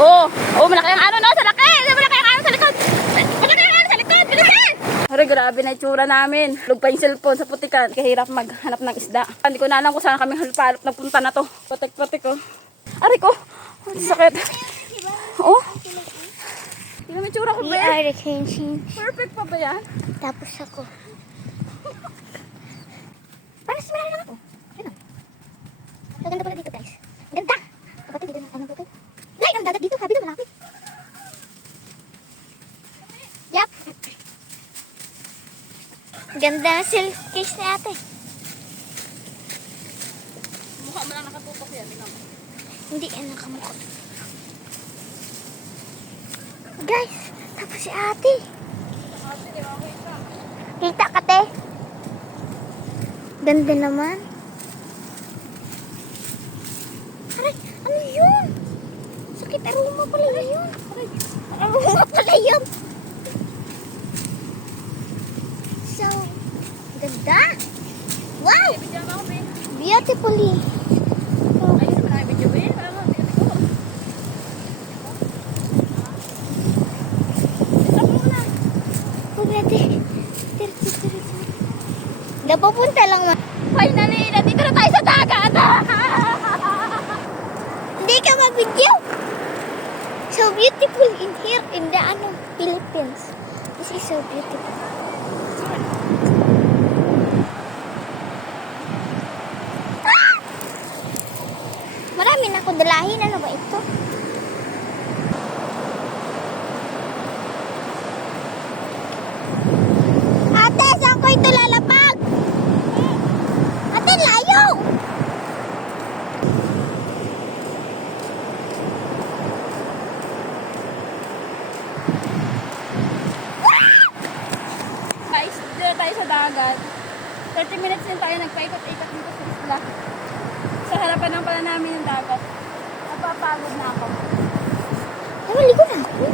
Oo. Oo, malaki ang ano, no? Sa laki! Malaki ang ano sa likod! Malaki ang ano sa likod! Bilisan! Aray, grabe na itsura namin. Lug pa yung cellphone sa putikan. Kahirap maghanap ng isda. Hindi ko na alam kung saan kami halpalop nagpunta na to. Patik-patik, oh. Aray ko! Ang sakit. Oh. Tingnan mo yung itsura ko, We be. are the changing. Perfect pa ba yan? Tapos ako. Parang simula lang ako. Ganun. Ang ganda pala dito, guys. Ang ganda! Kapatid, dito na ano ba ito? Light ang dagat dito. Sabi na malapit. Yup. Ganda ng silk case ni ate. Mukha mo lang nakatutok yan. Tingnan mo. Hindi yan nakamukha. Guys, tapos si ate. Kita ka, te. Ganda naman. Aray, ano yun? Sakit, aroma pala yun. Aroma pala yun. So, ganda. Wow! Bigyan mo ako, be. Beautifully. Ayun naman ang video, be. Parang mo, tingnan ko. Isa mo na. Huwag natin. Diretso. Napapunta lang ma. Finally, nandito na tayo sa dagat. Hindi ka mag-video. So beautiful in here in the Philippines. This is so beautiful. Ah! Marami na ako dalahin. Ano ba ito? Ate, saan ko ito lalapag? Ate, layo! Guys, dito na tayo sa dagat. 30 minutes din tayo nagpaikot-ikot dito sa isla. Sa harapan ng pala namin yung dagat. Napapagod na ako. Ay, maligo na ako.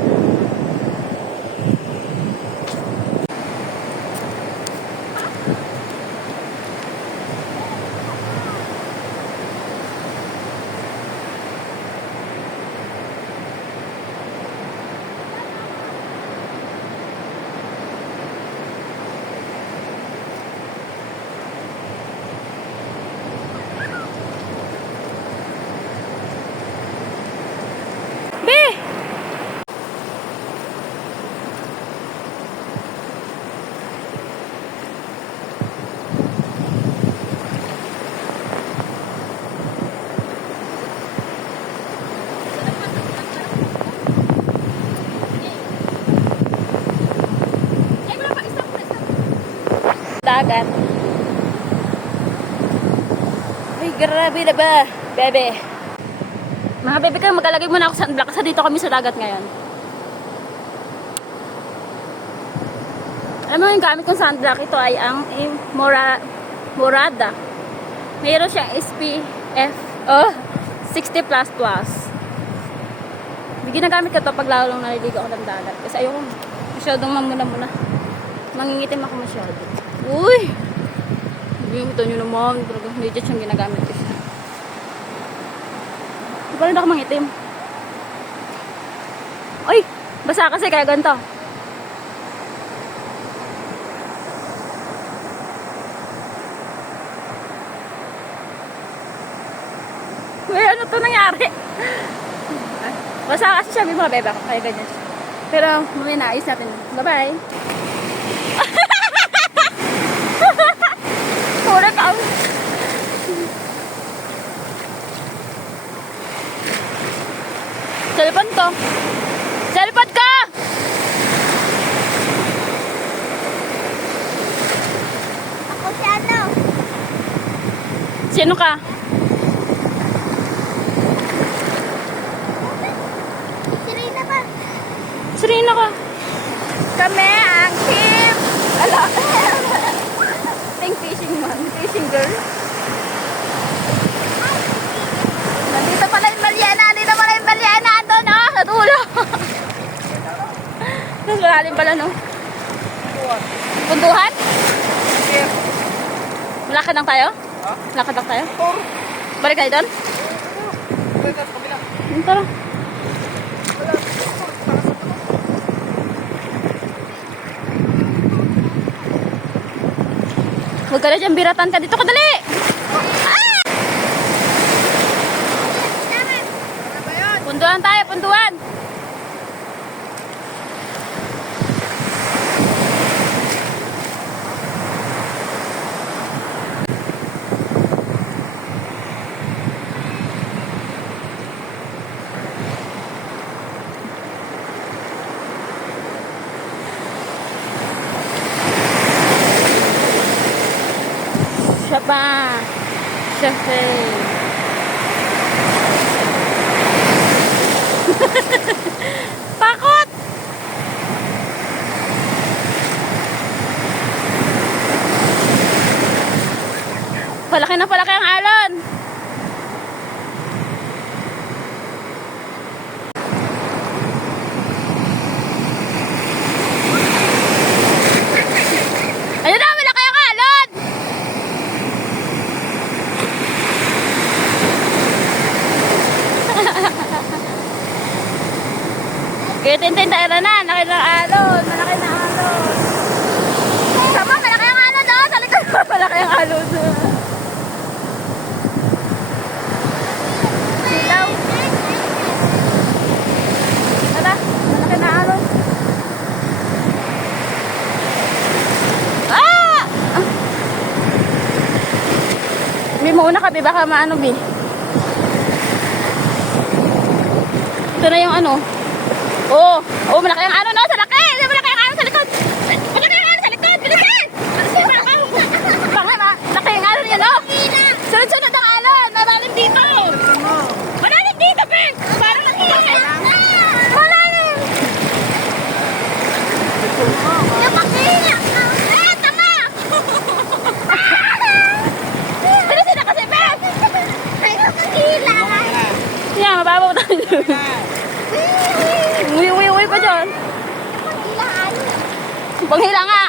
Be! Dagat. Ay, grabe na ba, bebe? Mga bebe ka, maglalagay muna ako sa sunblock kasi dito kami sa dagat ngayon. Alam mo yung gamit kong sunblock, ito ay ang Morada. Mayroon siyang SPF 60++. Ginagamit ko ito pag lalong naliligo ako ng dagat. Kasi ayoko masyadong mamuna-muna. Mangingitim ako masyado. Uy! Ito nyo naman. Legit siyang ginagamit ko siya. Di pa rin ako mangitim. Uy! Basa kasi kaya ganito. Uy, ano to nangyari? Basa kasi siya, may mga beba ko. Kaya ganyan siya. Pero mamaya naayos natin. Bye-bye! Ulit ako. Cellphone ko. Cellphone ko! Ako si ano? Sino ka? Si Rina ba? Serena ka. Kami ang team. Ala. Pink fishing man. Fishing girl. Nandito pala yung Maliana. Nandito pala yung Maliana. Doon, oh. Sa dulo. Mas malalim pala, no? Punduhan? Malakad lang tayo? Malakad lang tayo? Balik tayo doon? Tara. Huwag ka na dyan, biratan ka. Dito ka, dali! Punduan tayo, punduan! Siya pa! Siya pa! Takot! Palaki na palaki ang alon! Ayun na! Malaki ang alon! Kaya tintin tayo na, malaki ng alon, malaki ng alon. Sama, malaki ang alon doon, sa likod mo, malaki ang alon doon. Sitaw. Tara, malaki na alon. Ah! Bi, mauna ka, Bi, baka maano, Bi. Ito na yung ano. Oh, malaki ang ano, no? Sa laki! Malaki ang ano sa likod! Malaki ang ano sa likod! Bilisan! Malaki ang ano yun, no? Sunod-sunod ang alon! Malalim dito! Malalim dito, Ben! Parang nakikita! Malalim! Yung pakila! Eh, tama! Bilisan na kasi, Ben! Yung pakila! Yeah, mababaw tayo. Uy pa dyan. Panghila nga.